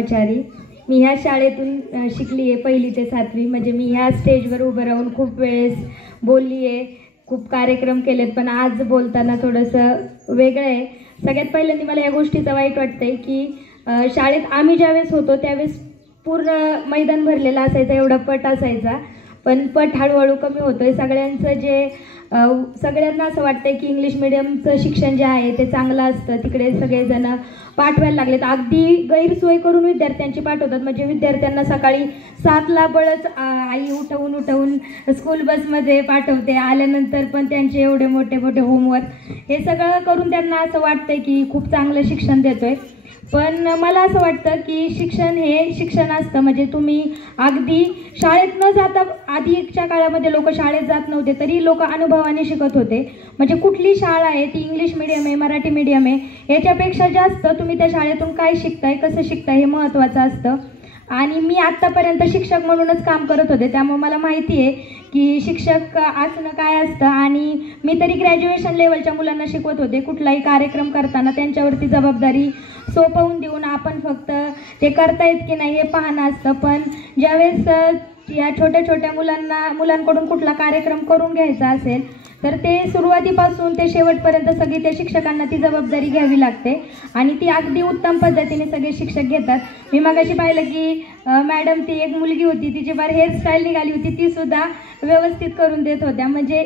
आचारी मी ह्या शाळेतून शिकली आहे 1ली ते 7वी. म्हणजे मी ह्या स्टेजवर उभं राहून खूप वेळेस बोलली आहे, खूप कार्यक्रम केलेत, पण आज बोलताना थोडंसं वेगळं आहे. सगळ्यात पहिल्यांदा मला या गोष्टीचं वाईट वाटतंय की शाळेत आम्ही ज्यावेळेस होतो त्यावेळेस पूर्ण मैदान भरलेला असायचा, एवढा पट असायचा, पण पट हळूहळू कमी होतोय. सगळ्यांना असं वाटतंय की इंग्लिश मिडियमचं शिक्षण जे आहे ते चांगलं असतं, तिकडे सगळेजण पाठवायला लागलेत. अगदी गैरसोय करून विद्यार्थ्यांची पाठवतात. म्हणजे विद्यार्थ्यांना सकाळी 7ला बळच आई उठवून स्कूल बसमध्ये पाठवते, आल्यानंतर पण त्यांचे एवढे मोठे मोठे होमवर्क, हे सगळं करून त्यांना असं वाटतंय की खूप चांगलं शिक्षण देतोय. पण मला असं वाटतं की शिक्षण हे शिक्षण असतं. म्हणजे तुम्ही अगदी शाळेत न जाता, आधीच्या काळामध्ये लोक शाळेत जात नव्हते तरी लोक अनुभवाने शिकत होते. म्हणजे कुठली शाळा आहे ती इंग्लिश मिडियम आहे, मराठी मिडियम आहे, याच्यापेक्षा जास्त तुम्ही त्या शाळेतून काय शिकताय, कसं शिकताय हे महत्त्वाचं असतं. आणि मी आत्तापर्यंत शिक्षक म्हणूनच काम करत होते, त्यामुळे मला माहिती आहे की शिक्षक असणं काय असतं. आणि मी तरी ग्रॅज्युएशन लेवलच्या मुलांना शिकवत होते. कुठलाही कार्यक्रम करताना त्यांच्यावरती जबाबदारी सोपवून देऊन आपण फक्त ते करतायत की नाही हे पाहणं असतं. पण ज्यावेळेस या छोट्या छोट्या मुलांकडून कुठला कार्यक्रम करून घ्यायचा असेल तर ते सुरुवातीपासून ते शेवटपर्यंत सगळी त्या शिक्षकांना ती जबाबदारी घ्यावी लागते आणि ती अगदी उत्तम पद्धतीने सगळे शिक्षक घेतात. मी मगाशी पाहिलं की मॅडम, ती एक मुलगी होती, तिची बार हेअरस्टाईल निघाली होती, ती सुद्धा व्यवस्थित करून देत होत्या. म्हणजे